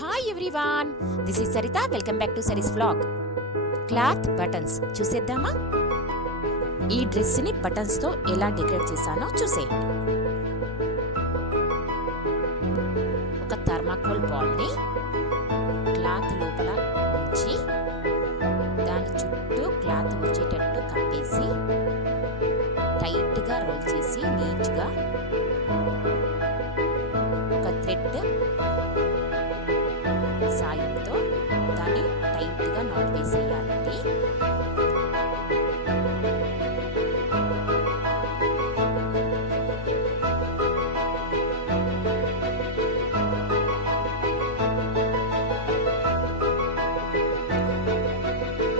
Hi everyone, this is Saritha. Welcome back to Sari's vlog. Cloth buttons చూసేద్దామా? ఈ dress ని buttons తో ఎలా డెకరేట్ చేశానో చూసేయండి. ఒక థర్మాకోల్ బాల్ ని క్లాత్ లోపల ఉంచి దాని చుట్టూ క్లాత్ వచ్చేటట్టు కప్పేసి టైట్ గా రోల్ చేసి నీట్ గా ఒక థ్రెడ్ సాయంతో దాన్ని టైట్ గా నాట్ వేసేయాలండి.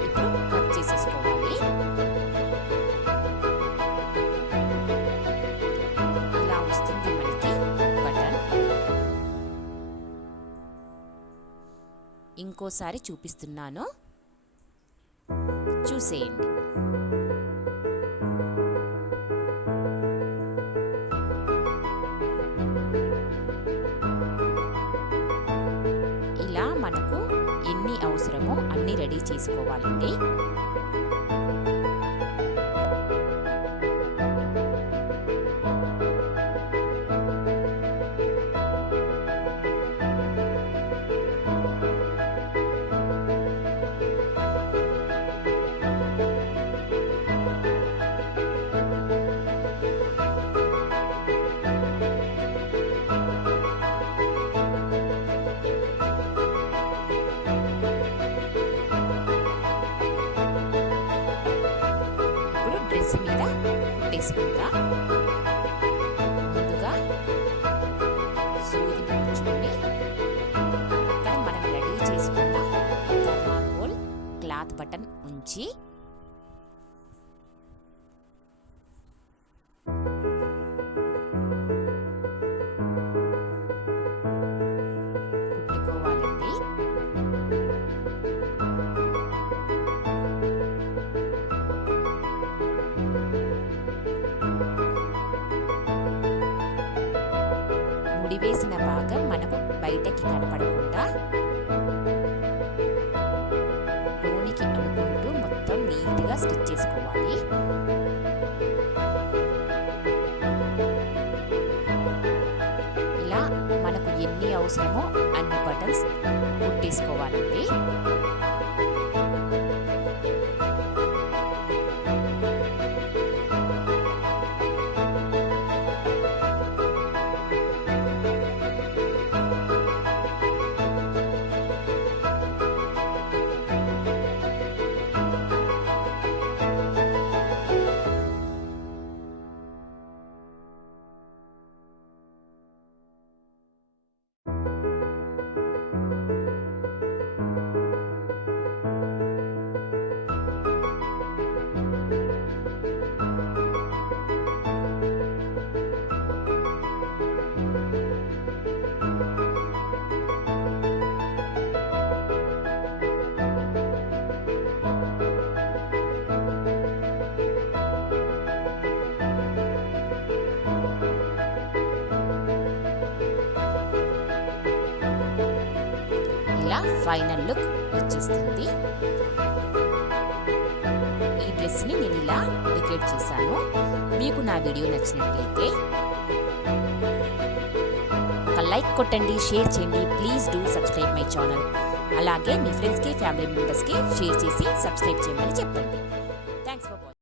ఇప్పుడు కట్ చేసేసుకోవాలి. ఇలా వస్తుంది మనకి బటన్. ఇంకోసారి చూపిస్తున్నాను, చూసేయండి. ఇలా మనకు ఎన్ని అవసరమో అన్ని రెడీ చేసుకోవాలండి. డ్రెస్ మీద కుట్టేసుకుంటా. ముందుగా సూది పుచ్చుకొని అక్కడ మనం రెడీ చేసుకున్న థర్మాకోల్ క్లాత్ బటన్ ఉంచి కుట్టుకోవాలండి. ముడివేసిన భాగం మనకు బయటకి కనపడకుండా లోనికి అనుకుంటూ మొత్తం నీట్గా స్టిచ్ చేసుకోవాలి. ఇలా మనకు ఎన్ని అవసరమో అన్ని బటన్స్ కుట్టేసుకోవాలండి. ఇలా ఫైనల్ లుక్ వచ్చేస్తుంది. ఈ డ్రెస్ ని నేను ఇలా డెకరేట్ చేశాను. మీకు నా వీడియో నచ్చినట్లయితే ఒక లైక్ కొట్టండి, షేర్ చేయండి. Please do subscribe my channel. అలాగే మీ ఫ్రెండ్స్కి, ఫ్యామిలీ మెంబర్స్కి షేర్ చేసి సబ్స్క్రైబ్ చేయమని చెప్పండి. Thanks for watching.